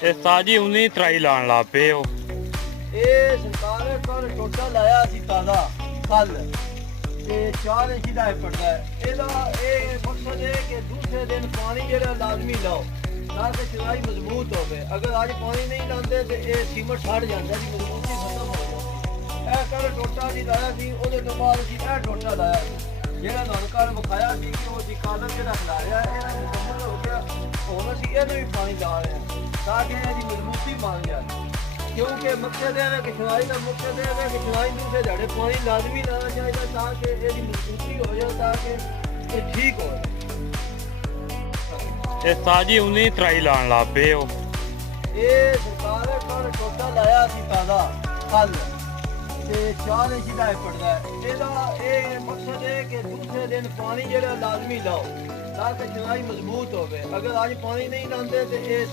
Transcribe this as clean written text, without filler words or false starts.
ਇਹ ਸਾਜੀ 19 ਤਰਾਈ ਲਾਣ ਲਾ ਪਏ ਹੋ। ਇਹ ਸਰਕਾਰ ਕੋਲ ਟੋਟਾ ਲਾਇਆ ਸੀ ਤਾਜ਼ਾ ਕੱਲ ਤੇ 4 ਇੰਚ ਦਾ ਪੜਦਾ ਹੈ। ਇਹਦਾ ਇਹ ਮਕਸਦ ਹੈ ਕਿ ਦੂਸਰੇ ਦਿਨ ਪਾਣੀ ਜਿਹੜਾ ਲਾਜ਼ਮੀ ਲਾਓ ਤਾਂ ਕਿ ਚਨਾਈ ਮਜ਼ਬੂਤ ਹੋਵੇ। ਅਗਰ ਅੱਜ ਪਾਣੀ ਨਹੀਂ ਲਾਉਂਦੇ ਤੇ ਇਹ ਸੀਮਟ ਛੱਡ ਜਾਂਦਾ ਜੀ, ਮਜ਼ਬੂਤੀ ਖਤਮ ਹੋ ਜਾਂਦੀ। ਇਹ ਕੱਲ ਟੋਟਾ ਦੀ ਲਾਇਆ ਸੀ, ਉਹਦੇ ਤੋਂ ਬਾਅਦ ਅਸੀਂ ਇਹ ਟੋਟਾ ਲਾਇਆ ਸੀ ਜਿਹੜਾ ਤੁਹਾਨੂੰ ਕੱਲ ਵਿਖਾਇਆ ਸੀ ਕਿ ਉਹ ਦੀ ਕਾਲਮ ਜਿਹੜਾ ਖਿਲਾਰਿਆ ਇਹਦਾ ਮੁਕੰਮਲ ਹੋ ਗਿਆ। ਹੁਣ ਅਸੀਂ ਇਹਨੂੰ ਵੀ ਪਾਣੀ ਲਾ ਰਹੇ ਹਾਂ ਤਾਂ ਕਿ ਇਹਦੀ ਮਜ਼ਬੂਤੀ ਬਣ ਜਾਏ। क्योंकि मकसद है कि चुनाई का मकसद है कि चुनाई दूसरे झाड़े पानी लाजमी लाना चाहिए ताकि ये मजबूती हो जाए ताकि ये ठीक हो जाए। ਇਹ ਸਾਜੀ 19 ਤਰਾਈ ਲਾਣ ਲਾ ਪਏ ਹੋ। ये सरकार कोल टोटा लाया सी ताज़ा कल ते 4 इंच दा पड़दा है। ਇਹਦਾ ਇਹ ਮਕਸਦ ਹੈ ਕਿ ਦੂਸਰੇ ਦਿਨ ਪਾਣੀ ਜਿਹੜਾ ਲਾਜ਼ਮੀ ਲਾਓ ਤਾਂ ਕਿ ਚੁਨਾਈ ਮਜ਼ਬੂਤ ਹੋਵੇ। ਅਗਰ ਅੱਜ ਪਾਣੀ ਨਹੀਂ ਲਾਉਂਦੇ ਤੇ ਇਹ